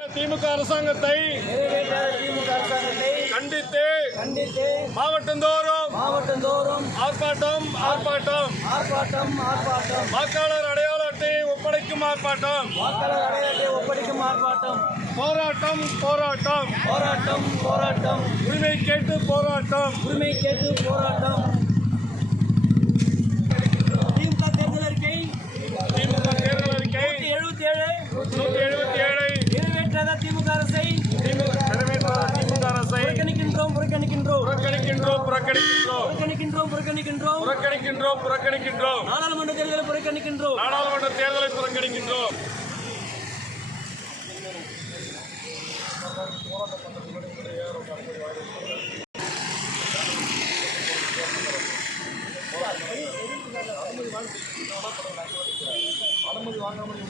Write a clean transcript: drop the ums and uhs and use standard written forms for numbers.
திமுக அரசாங்கத்தை கண்டித்து மாவட்டந்தோறும் ஆர்ப்பாட்டம் வாக்காளர் அடையாள அட்டையை ஒப்படைக்கும் ஆர்ப்பாட்டம் போராட்டம் உரிமை கேட்டு போராட்டம் திமுக தேர்தல் அறிக்கை 177 நிறைவேற்றாத திமுக அரசை புறக்கணிக்கின்றோம். நாடாளுமன்ற தேர்தலை புறக்கணிக்கின்றோம். அனுமதி வாங்காமல்